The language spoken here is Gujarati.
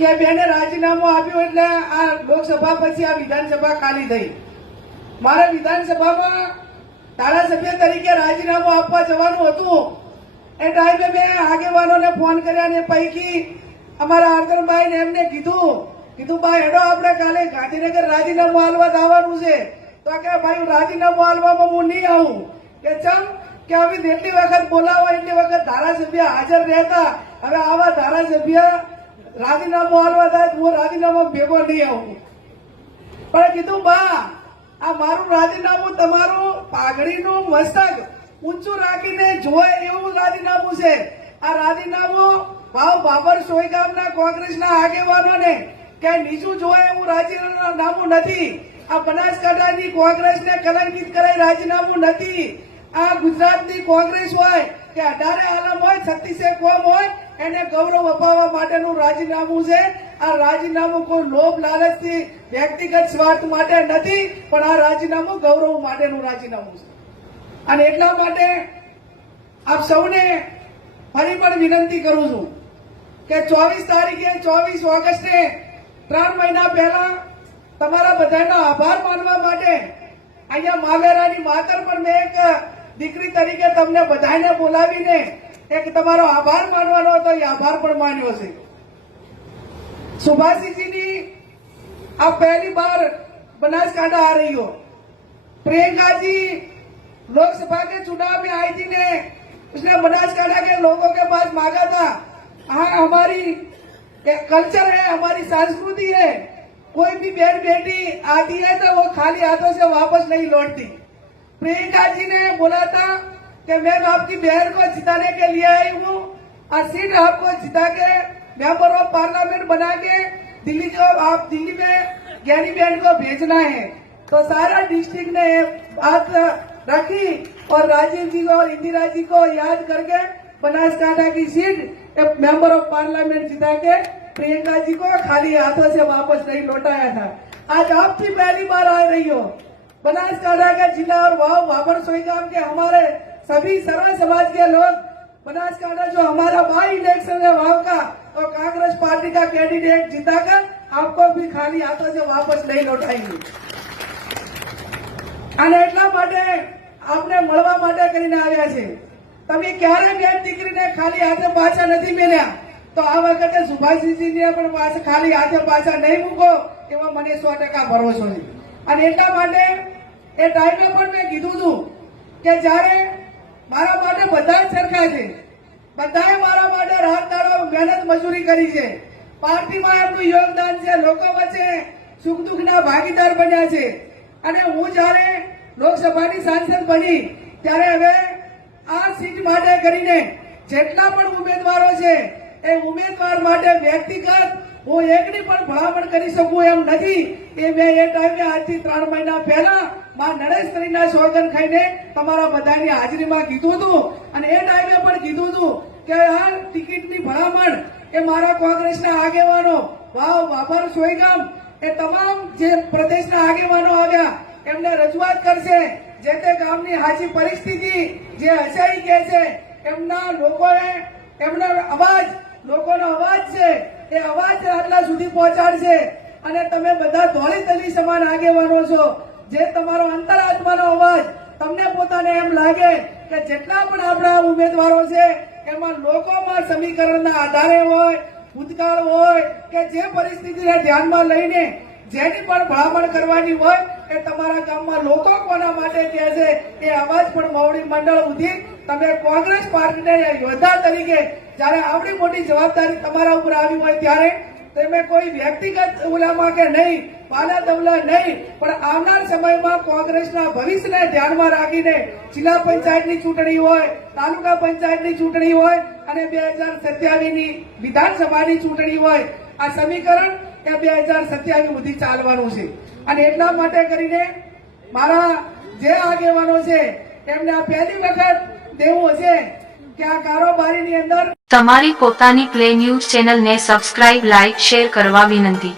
કે બેને રાજીનામું આપ્યું એટલે આ લોકસભા પછી આ વિધાનસભા ખાલી થઈ. મારે વિધાનસભામાં ધારાસભ્ય તરીકે રાજીનામું આપવા જવાનું હતું. એ ટાઈમે મેં આગેવાનોને ફોન કર્યા ને પૈકી અમારા આર્તનભાઈ ને એમને કીધું કીધું, ભાઈ, હેડો આપણે કાલે ગાંધીનગર રાજીનામું હાલવા જવાનું છે. તો કે, ભાઈ રાજીનામું હાલવામાં હું નહીં આવું. કે, ચમ, કે હવે જેટલી વખત બોલાવો, એટલી વખત ધારાસભ્ય હાજર રહેતા. હવે આવા ધારાસભ્ય રાજીનામું હાલવા થાય હું રાજીનામું ભેગો નહીં આવું. પણ કીધું, બા, આ મારું રાજીનામું તમારું પાઘડીનું મસ્તક ઊંચું રાખીને જોય એવું રાજીનામું છે. આ રાજીનામું ભાવ બાબર સોયગામના કોંગ્રેસના આગેવાનોને કે નીચું જોય એવું રાજીનામું નથી. આ બનાસકાંઠાની કોંગ્રેસને કલંકિત કરાય રાજીનામું નથી. આ ગુજરાતની કોંગ્રેસ હોય કે અઢારે આલમ હોય, છત્તીસે કોમ હોય, એને ગૌરવ અપાવવા માટેનું રાજીનામું છે. આ રાજીનામું કોઈ લોભ, લાલચથી વ્યક્તિગત સ્વાર્થ માટે નથી, પણ આ રાજીનામું ગૌરવ માટેનું રાજીનામું છે. અને એટલા માટે આપ સૌને ફરી પણ વિનંતી કરું છું કે ચોવીસ તારીખે, ચોવીસ ઓગસ્ટે, ત્રણ મહિના પહેલા તમારા બધાનો આભાર માનવા માટે અહીંયા માવેરાની માતર પણ મેં એક દીકરી તરીકે તમને બધાને બોલાવીને એક તમારો આભાર માનવાનો હતો એ આભાર પણ માન્યો છે सुभाषी आप पहली बार बनासकांठा आ रही हो प्रियंका जी लोकसभा के चुनाव में आई थी ने उसने बनासकांठा के लोगों के पास मांगा था हाँ हमारी एक कल्चर है हमारी संस्कृति है कोई भी बहन बेटी आती है तो वो खाली हाथों से वापस नहीं लौटती प्रियंका जी ने बोला था कि मैं आपकी बहन को जिताने के लिए आई हूँ और सीट आपको जिता के मेंबर ऑफ़ पार्लियामेंट बना के दिल्ली जो आप दिल्ली में ज्ञानी बहन को भेजना है। तो सारा डिस्ट्रिक्ट ने बात रखी और राजीव जी को, इंदिरा जी को याद करके बनासकांठा की सीट मेंबर ऑफ़ पार्लियामेंट जिता के प्रियंका जी को खाली हाथों से वापस नहीं लौटाया था। आज आप भी पहली बार आ रही हो। बनासकांठा का जिला और वाव बाबर सोईगाम के हमारे सभी सर्व समाज के लोग बनासकांठा जो हमारा बाई इलेक्शन है वाव का और कांग्रेस पार्टी का कैंडिडेट जिताकर आपको भी खाली हाथों से वापस नहीं लौटाएंगे અને એટલા માટે આપને મળવા માટે કરીને આવ્યા છે તમે ક્યારે બેન દીકરીને ખાલી હાથે પાછા નથી મેળ્યા તો આ વખતે સુભાષજીને પણ પાછા ખાલી હાથે પાછા નહીં મૂકો એવો મને સો ટકા ભરોસો છે અને એટલા માટે એ ટાઈમે પણ મેં કીધું હતું કે જ્યારે મારા માટે બધા સરખા છે બધાએ મારા માટે રાત દાડો મહેનત મજૂરી કરી છે. પાર્ટીમાં એમનું યોગદાન છે, લોકો વચ્ચે સુખ દુઃખના ભાગીદાર બન્યા છે. અને હું જ્યારે લોકસભાની સાંસદ બની, ત્યારે હવે આ સીટ માટે કરીને જેટલા પણ ઉમેદવારો છે એ ઉમેદવાર માટે વ્યક્તિગત હું એકની પણ ભલામણ કરી શકું એમ નથી. એ મેં એ ટાઈમે આજથી ત્રણ મહિના પહેલા. માં નરેશકરીના સોગન ખાઈને તમારા બધાની હાજરીમાં કીધું હતું. અને એ ટાઈમે પણ કીધું હતું કે આ ટિકિટની ભલામણ એ મારા કોંગ્રેસના આગેવાનો વાવ બાબર સોયગામ એ તમામ જે પ્રદેશના આગેવાનો આવ્યા, એમને રજૂઆત કરશે. જે તે ગામની હાચી પરિસ્થિતિ જે હસાઈ કે છે, એમના લોકોએ એમનો અવાજ લોકોનો અવાજ છે, એ અવાજ આટલા સુધી પહોંચાડશે. અને તમે બધા ધોળી તલી સમાન આગેવાનો છો. જે તમારો અંતરાત્માનો અવાજ તમને પોતાને એમ લાગે કે જેટલા પણ આપણા ઉમેદવારો છે, એમાં લોકોમાં સમીકરણના આધારે હોય, ભૂતકાળ હોય, કે જે પરિસ્થિતિને ધ્યાનમાં લઈને જેની પણ ભલામણ કરવાની હોય એ તમારા ગામમાં લોકો કોના માટે કહે છે એ અવાજ પણ મવડી મંડળ સુધી તમે કોંગ્રેસ પાર્ટીને યોદ્ધા તરીકે જ્યારે આવડી મોટી જવાબદારી તમારા ઉપર આવી હોય ત્યારે તમે કોઈ વ્યક્તિગત ઓલામાં કે નહીં પાલા દવલા નહીં, પણ આવનાર સમયમાં કોંગ્રેસના ભવિષ્યને ધ્યાનમાં રાખીને જિલ્લા પંચાયતની ચૂંટણી હોય, તાલુકા પંચાયતની ચૂંટણી હોય અને બે હજાર સત્યાવીસની વિધાનસભાની ચૂંટણી હોય. આ સમીકરણ એ બે હજાર સત્યાવીસ સુધી ચાલવાનું છે. અને એટલા માટે કરીને મારા જે આગેવાનો છે એમને આ પહેલી વખત દેવું હશે કે આ કારોબારીની અંદર તમારી પોતાની પ્લે ન્યૂઝ ચેનલને સબસ્ક્રાઇબ લાઇક શેર કરવા વિનંતી.